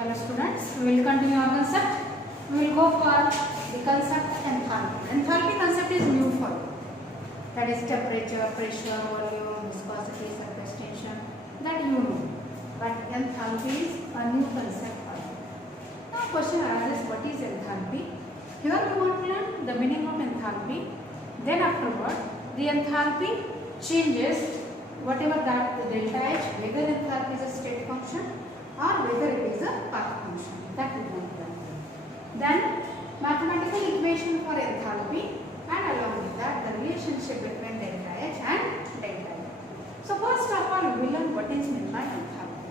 Hello students, we will continue our concept. We will go for the concept enthalpy. Enthalpy concept is new for you. That is temperature, pressure, volume, viscosity, surface tension. That you know. But enthalpy is a new concept for you. Now question arises, what is enthalpy? Here we want to learn the meaning of enthalpy. Then afterward, the enthalpy changes whatever that the delta H, whether enthalpy is a state function or whether it is a path function. That we want to learn. Then mathematical equation for enthalpy, and along with that the relationship between delta H and delta E. So first of all we will learn what is meant by enthalpy.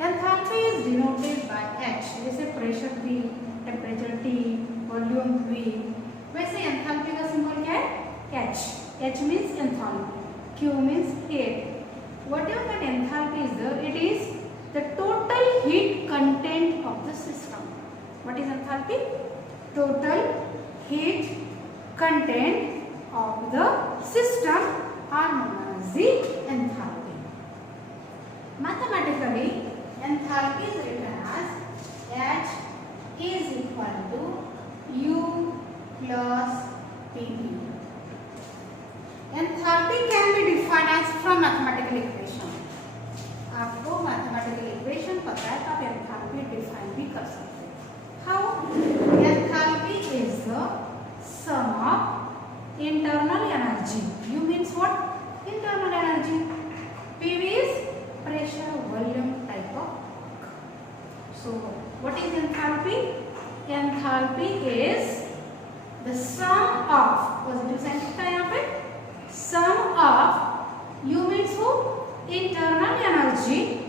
Enthalpy is denoted by H. जैसे pressure V, temperature T, volume V. वैसे enthalpy का symbol क्या है? H. H means enthalpy. Q means heat. Whatever that enthalpy is there, it is the total heat content of the system. What is enthalpy? Total heat content of the system are known as the enthalpy. Mathematically, enthalpy is written as H is equal to U plus PV. Enthalpy can be defined as from mathematical equation. आपको mathematical equation पता है तो आप enthalpy define भी कर सकते हैं. How? Enthalpy is the sum of internal energy. U means what? Internal energy. PV is pressure, volume type of work. So what is enthalpy? Enthalpy is the sum of positive sign लिखता है यहाँ पे. Sum of U means who? Internal energy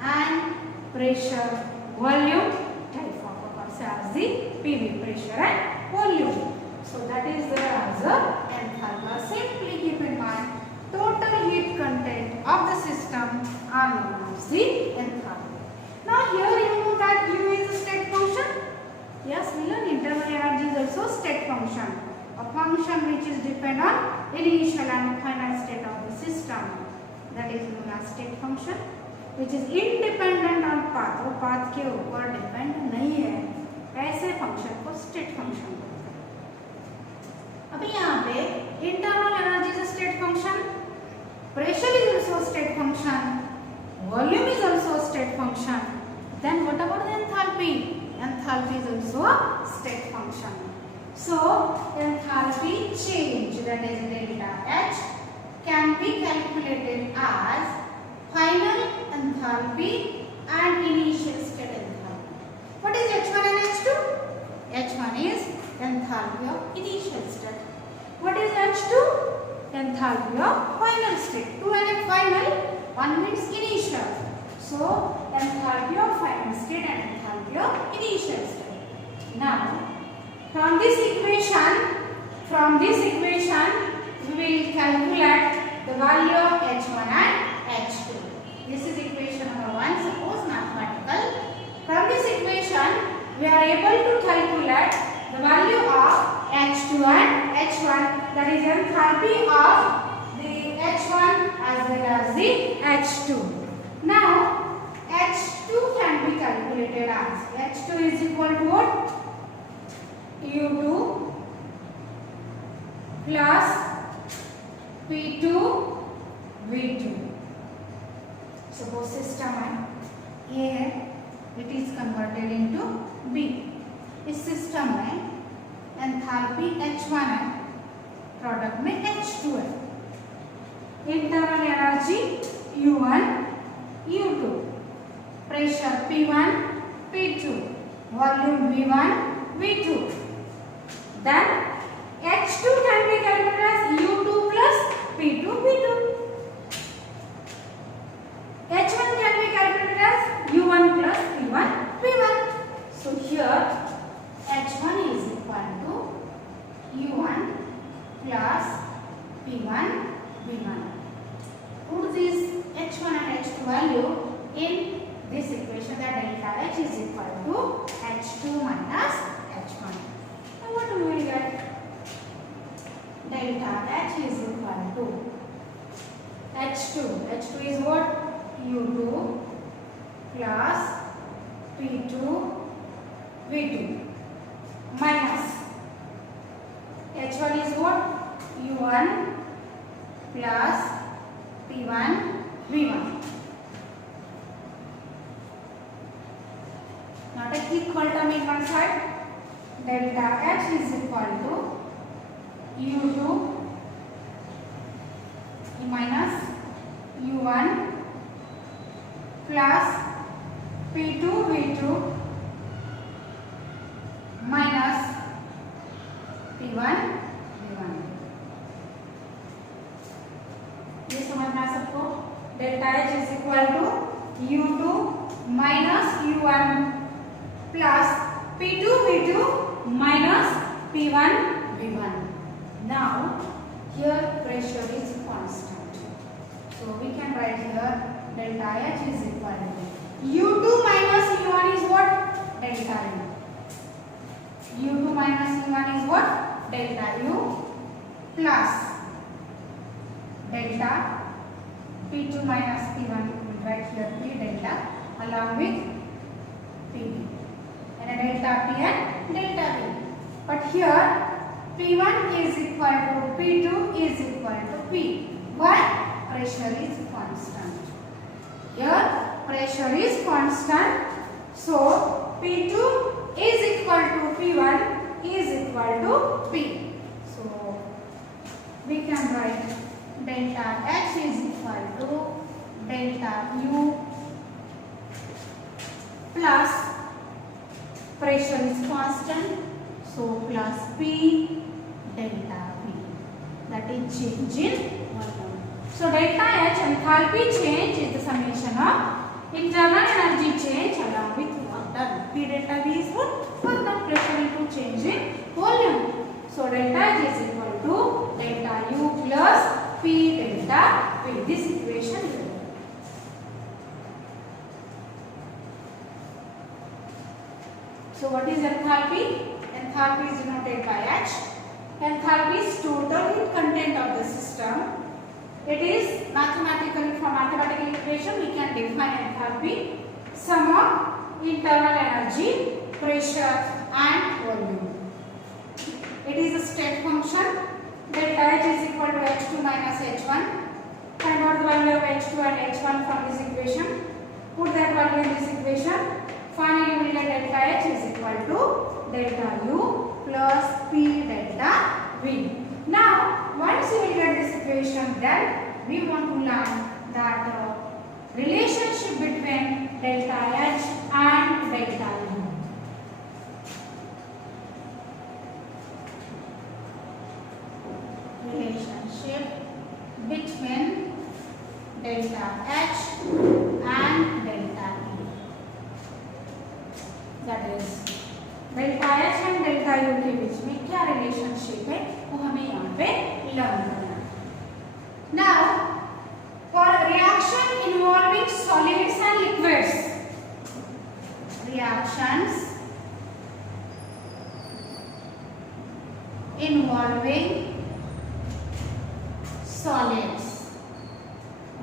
and pressure, volume type of work as the PV, pressure and volume. So that is the answer enthalpy. Simply keep in mind total heat content of the system are known as the enthalpy. Now here you know that U is a state function. Yes, we learn internal energy is also state function. A function which is depend on initial and final state of the system. That is known as state function, which is independent on path. वो path के ऊपर depend नहीं है. ऐसे function को state function बोलते हैं. अभी यहाँ पे internal energy is a state function, pressure is also a state function, volume is also a state function. Then what about the enthalpy? Enthalpy is also a state function. So enthalpy change, that is delta H, can be calculated as final enthalpy and initial state enthalpy. What is H1 and H2? H1 is enthalpy of initial state. What is H2? Enthalpy of final state. 2 and final, 1 means initial. So enthalpy of final state and enthalpy of initial state. Now from this equation we will calculate the value of H1 and H2. This is equation number 1. Suppose mathematical. From this equation we are able to calculate the value of H2 and H1, that is enthalpy of the H1 as well as the H2. Now H2 can be calculated as H2 is equal to what? U2 plus P2 V2. Suppose system है A है, it is converted into B. इस system में enthalpy H1 है, product में H2 है. Internal energy U1 U2, pressure P1 P2, volume V1 V2. Then H2 can be calculated as U2 plus P2 V2. H1 can be calculated as U1 plus P1 V1. So here H1 is equal to U1 plus P1 V1. Put this H1 and H2 value in this equation, that delta H is equal to H2 minus H1. Now what we will get? Delta H is equal to H2. H2 is what? U2 plus P2 V2 minus H1 is what? U1 plus P1 V1. Now take equal term in one side. Delta H is equal to U2 minus U1 plus P2 V2 minus P1 V1. ये समझना सबको. Delta H is equal to U2 minus U1 plus P2 V2 minus P1 V1. Now here pressure is constant, so we can write here delta H is equal to U2 minus U1 is what? Delta U. U2 minus U1 is what? Delta U plus delta P2 minus P1, we will write here P delta along with PB, and a delta P and delta V. But here P1 is equal to P2 is equal to P. Why? Pressure is constant. Here pressure is constant, so P2 is equal to P1 is equal to P. So we can write delta H is equal to delta U plus pressure is constant, so plus P delta V, that is change in volume. So delta H enthalpy change is the summation of internal energy change along with work done. P delta V is what? Work done, pressure into change in volume. So delta H is equal to delta U plus P delta V. This equation is. So what is enthalpy? Enthalpy is denoted by H. Enthalpy is total heat content of the system. It is mathematically, from mathematical equation we can define enthalpy, sum of internal energy, pressure and volume. It is a state function. Delta H is equal to H2 minus H1. Find out the value of H2 and H1 from this equation. Put that value in this equation. Finally we will get delta H is equal to delta U plus P delta V. Now once you will get this equation, then we want to learn that relationship between delta H and delta U. Relationship between delta H and delta U. That is delta H and delta U के बीच में क्या relationship है वो हमें यहाँ पे learn करना है. Now for reaction involving solids and liquids, reactions involving solids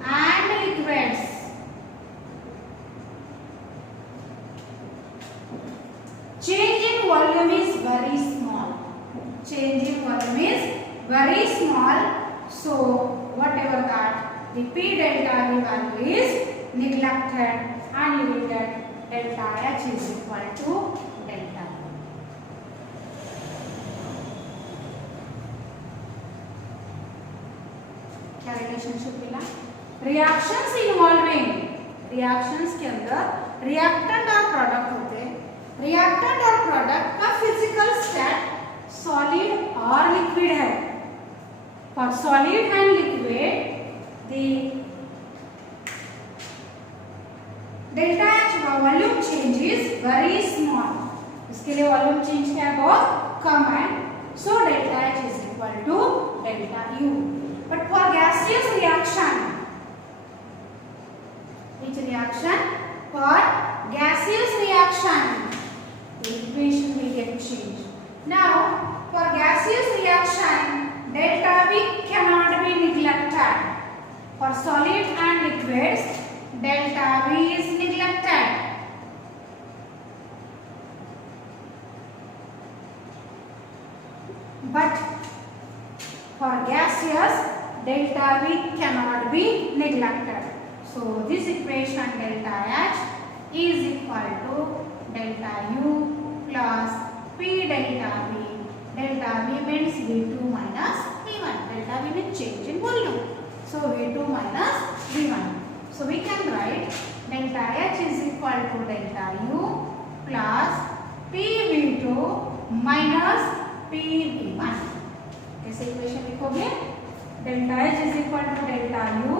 and liquids, change in volume is very small. Change in volume is very small. So whatever that the P delta V value is neglected, and you will get delta H is equal to delta. क्या relationship मिला? Reactions involving, reactions के अंदर reactant और product होते हैं. Reactant और product का physical state solid और लिक्विड है. For solid and liquid the delta H volume change is very small. इसके लिए वॉल्यूम चेंज क्या है? बहुत कम है. So delta H is equal to delta U. But for gaseous reaction, which reaction? For gaseous reaction, the equation will get changed. Now for gaseous reaction, delta V cannot be neglected. For solid and liquids, delta V is neglected. delta V cannot be neglected. So this equation delta H is equal to delta U plus P delta V. Delta V means V2 minus V1. Delta V means change in volume. So V2 minus V1. So we can write delta H is equal to delta U plus PV2 minus PV1. कैसे equation लिखोगे? Delta H is equal to delta U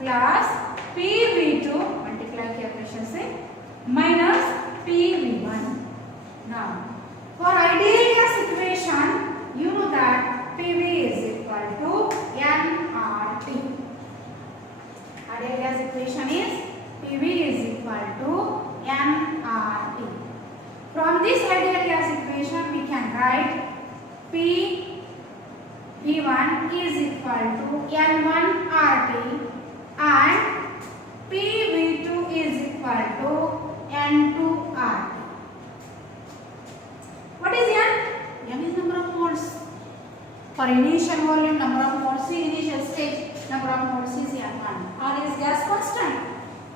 plus PV2 multiply किया pressure से minus PV1. Now for ideal gas equation you know that PV is equal to nRT. Ideal gas equation is PV is equal to nRT. From this ideal gas equation we can write PV1 is equal to N1RT and PV2 is equal to N2RT. What is N? N is number of moles. For initial volume, number of moles is initial stage, number of moles is N1. R is gas constant.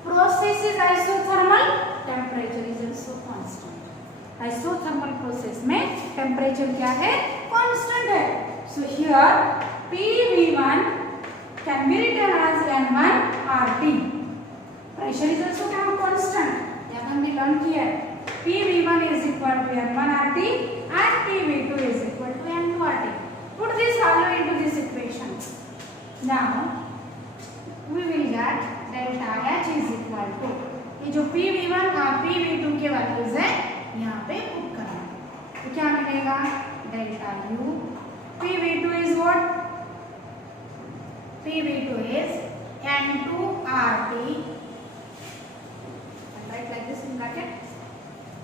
Process is isothermal, temperature is also constant. Isothermal process में temperature क्या है? Constant है. So here PV1 can be written as N1RT. Pressure is also constant. यहाँ हमने learn किया है. PV1 is equal to N1RT and PV2 is equal to N2RT. Put this value into this equation. Now we will get delta H is equal to ये जो PV1 और PV2 के values है यहाँ पे पुट करना है. तो क्या मिलेगा? Delta U PV2 is what? PV2 is N2RT. Write like this in bracket.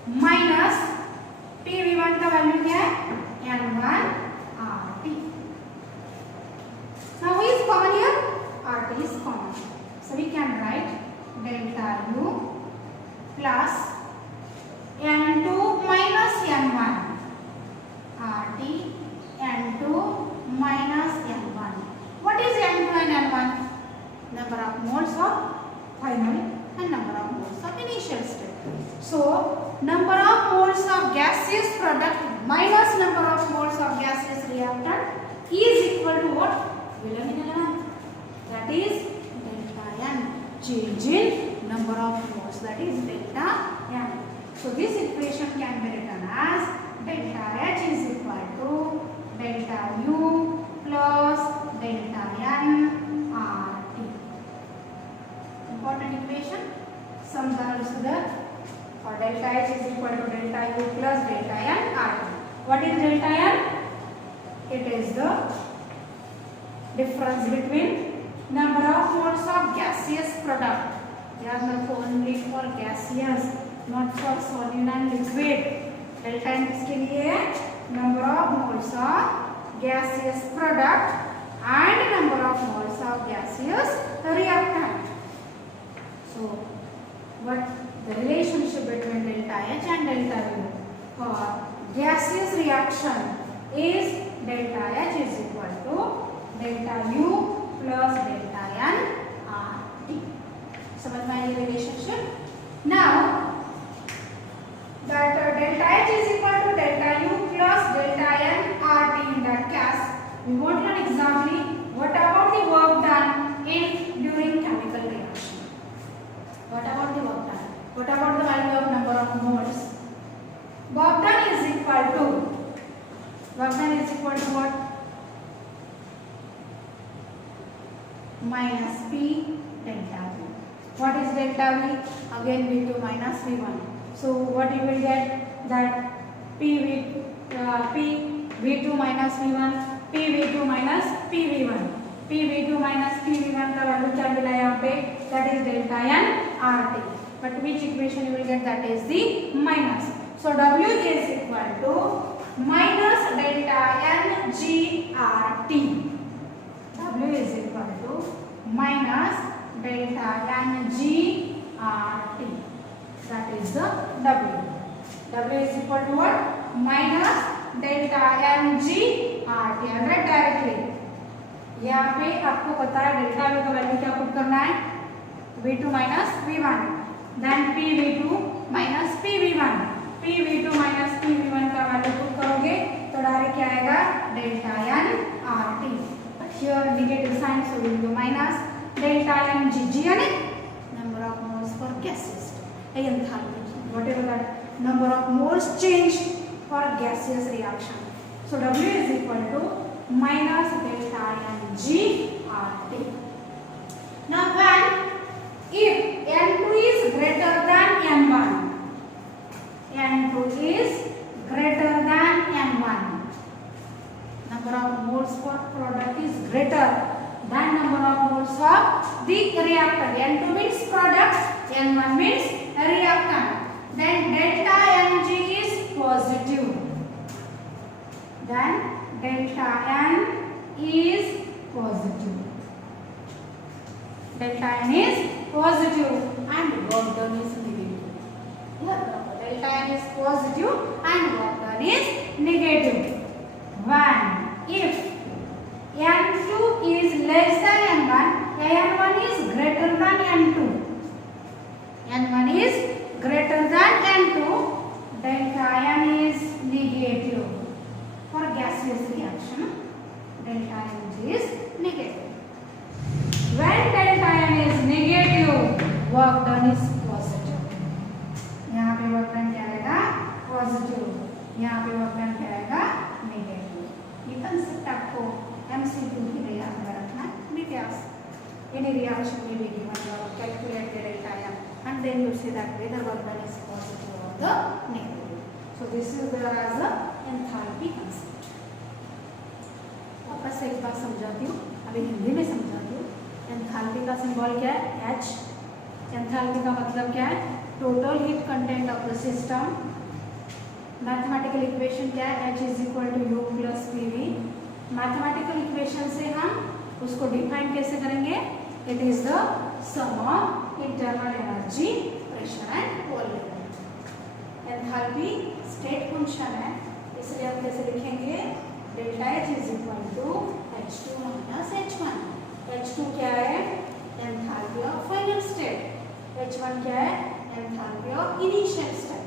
Minus PV1 का वैल्यू क्या है? N1RT. Now who is common here? RT is common. So we can write delta U plus N2 minus N1 RT N2 minus N1. What is N2 and N1? Number of moles of final and number of moles of initial state. So number of moles of gaseous product minus number of moles of gaseous reactant is equal to what? Will in 11. That is delta N. Change in number of moles, that is delta N. So this equation can be written as delta H is equal to delta U plus delta N RT. Important equation. Sums are also there. For delta H is equal to delta U plus delta N RT. What is delta N? It is the difference between number of moles of gaseous product. They are only for gaseous, not for solid and liquid. Delta N किसके लिए है? Number of moles of gaseous product and number of moles of gaseous reactant. So what the relationship between delta H and delta U for gaseous reaction is delta H is equal to delta U plus delta N RT. समझ में आई relationship? Now that delta H is equal to delta U plus delta N RT in that case, we want an example. What about the work done during chemical reaction? What about the work done? What about the value of number of moles? Work done is equal to what? Minus P delta V. What is delta V? Again V2 minus V1. So what you will get? That PV2 minus V1, PV2 minus PV1. PV2 minus PV1 का value क्या मिला यहाँ पे? That is delta N RT. But which equation you will get? That is the minus. So W is equal to minus delta N GRT. W is equal to minus delta N GRT. That is the W. W is equal to what? Minus delta N GRT. And write directly. यहाँ पे आपको पता है delta V का value क्या put करना है, V2 minus V1, then PV2 minus PV1, PV2 minus PV1 का वैल्यू पुट करोगे तो डायरेक्ट क्या आएगा delta N RT, here negative sign so we will do minus delta N GG यानी number of moles for gaseous enthalpy, whatever that number of moles change for gaseous reaction. So W is equal to minus delta N G RT. Now when if N2 is greater than N1, N2 is greater than N1, number of moles for product is greater than number of moles of the reactant. N2 means product, N1 means reactant. Then delta Ng is positive. Then delta N is positive. Delta N is positive and work done is negative. Delta N is positive and work done is negative. When if N2 is less than N1, N1 is greater than N2. N1 is greater than N2, delta N is negative. For gaseous reaction, delta N is negative. When delta N is negative, work done is positive. यहाँ पे work done क्या आएगा positive, यहाँ पे work done क्या आएगा negative. ये concept आपको MCQ की में याद रखना है because any reaction may be given or calculate the delta N and then you see that whether work done is positive or the negative. So this is there as a enthalpy concept. वापस एक बार समझाती हूँ, अभी हिंदी में समझाती हूँ. Enthalpy का symbol क्या है H. एंथैल्पी का मतलब क्या है total heat content of the system. Mathematical equation क्या है H is equal to U plus PV. Mathematical equation से हम उसको डिफाइन कैसे करेंगे, it is the sum of internal energy, pressure and volume. Enthalpy state function है, इसलिए हम कैसे लिखेंगे delta H is equal to H2 minus H1. H2 क्या है enthalpy of final state, H1 क्या है एंथैल्पी ऑफ इनिशियल स्टेट.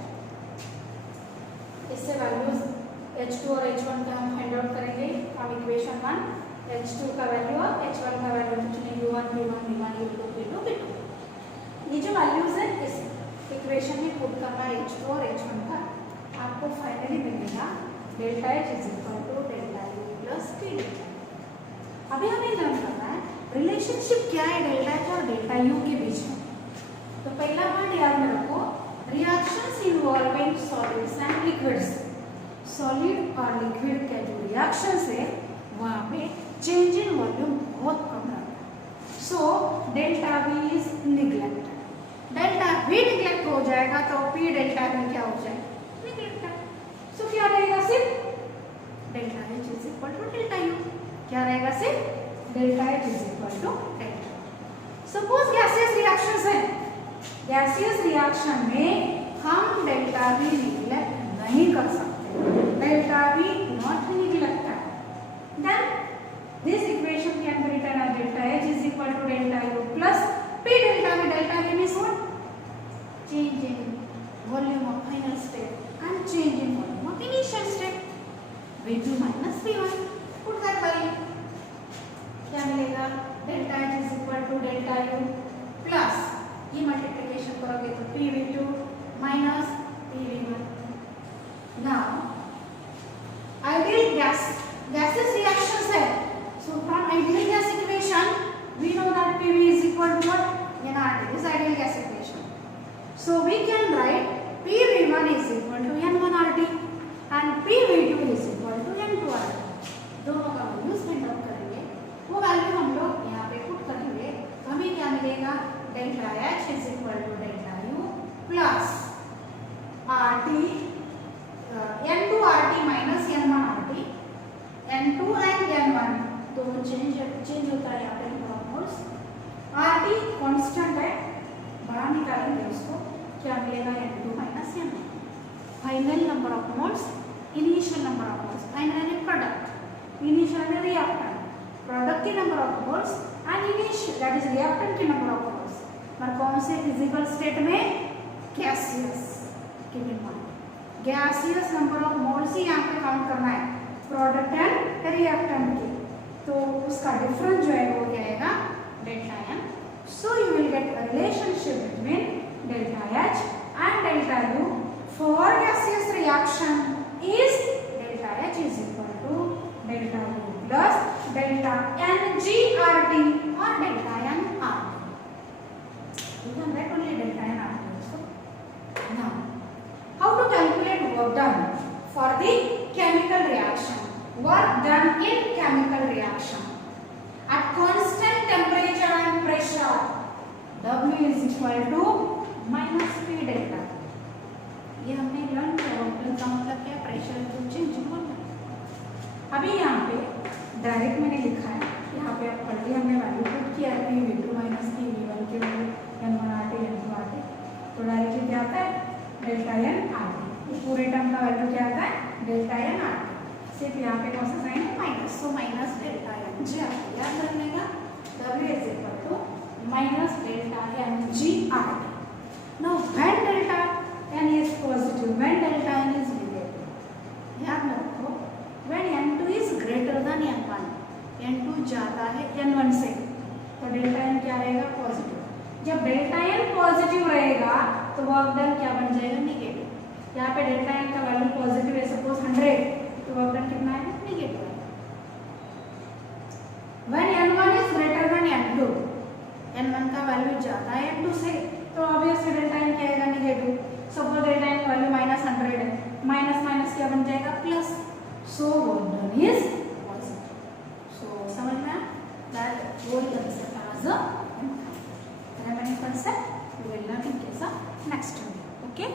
इससे वैल्यूज H2 और H1 का हम फाइंड आउट करेंगे फ्रॉम इक्वेशन 1. H2 का वैल्यू और H1 का वैल्यू कुछ नहीं, U1 V1 V1 U2 V2 V2. ये जो वैल्यूज है इस इक्वेशन में पुट करना H2 और H1 का, आपको फाइनली मिलेगा delta H is equal to delta U plus T delta. अभी हमें लर्न करना है रिलेशनशिप क्या है डेल्टा H और डेल्टा U के बीच में. तो पहला पॉइंट याद में रखो, reactions involving solids and liquids. Solid और लिक्विड के जो रिएक्शंस है वहाँ पे चेंज इन वॉल्यूम बहुत कम रहता है. So delta V is neglected. Delta V neglect हो जाएगा तो P डेल्टा V क्या हो जाएगा निग्लेक्टेड. सो क्या रहेगा सिर्फ delta H is equal to delta U. क्या रहेगा सिर्फ delta H is equal to delta. Suppose gaseous reactions है, गैसियस रिएक्शन में हम डेल्टा V निग्लेक्ट नहीं कर सकते. Delta V not neglected. Then this equation can be written as delta H is equal to delta U plus P delta V. Delta V means what? Change in volume of final state and change in volume of initial state. V2 minus V1. Put that value. क्या मिलेगा? Delta H is equal to delta U plus ये multiplication करोगे तो PV2 minus PV1. Now ideal gases reactions है. So from ideal gas equation we know that PV is equal to what? NRT. This ideal gas equation. So we can write PV1 is equal to N1RT and PV2 is equal to N2RT. दोनों का values find out करेंगे. वो value हम लोग यहाँ पे put करेंगे तो हमें क्या मिलेगा delta H is equal to delta U plus RT N2RT minus N1RT. N2 and N1 दोनों चेंज होता है यहाँ पे मोल्स. RT कांस्टेंट है, बाहर निकालेंगे उसको, क्या मिलेगा N2 minus N1. Final number of moles, initial number of moles. Final product, initial में रिएक्टेंट. प्रोडक्ट की number of moles and initial that is reactant की नंबर ऑफ मोल्स। पर कौन से फिजिकल स्टेट में? Gaseous. Keep in mind gaseous number of moles ही यहाँ पे काउंट करना है प्रोडक्ट एंड रिएक्टेंट की। तो उसका डिफरेंस जो है वो क्या आएगा? Delta n. So you will get a relationship between delta H and delta U for gaseous reaction is delta H is equal to delta U plus delta NGRT or delta nRT. You can write only delta nRT also. Now, how to calculate work done for the chemical reaction? Work done in chemical reaction at constant temperature and pressure. W is equal to minus P delta. ये हमने learn किया। Work का मतलब क्या? Pressure जो change होना। अभी यहाँ पे डायरेक्ट मैंने लिखा है, यहाँ पे आप ऑलरेडी हमने वैल्यू पुट किया है P V2 minus P V1 के value N1 RT N2 RT। तो डायरेक्टली क्या आता है? Delta n RT। इस पूरे टर्म का वैल्यू क्या आता है? Delta n RT। सिर्फ यहाँ पे कौन सा साइन है? माइनस। तो minus delta n g RT याद रखने का। W is equal to minus delta n g RT। Now when delta n is positive, when delta n is negative. याद रखो when n2 is greater than n1, n2 ज्यादा है n1 से, तो delta n क्या रहेगा? पॉजिटिव। जब delta n positive रहेगा तो वर्क डन क्या बन जाएगा? नेगेटिव। यहाँ पे डेल्टा n का वैल्यू पॉजिटिव है, सपोज 100, तो वर्क डन कितना है? नेगेटिव है। when n1 is greater than n2, n1 का वैल्यू ज्यादा है n2 से, तो ऑब्वियसली डेल्टा n क्या आएगा? नेगेटिव। सपोज डेल्टा एन का वैल्यू माइनस 100 है, माइनस माइनस क्या बन जाएगा? Plus. So work done is positive. So समझ में आया? That whole concept as a concept you will learn in case of next video. Okay.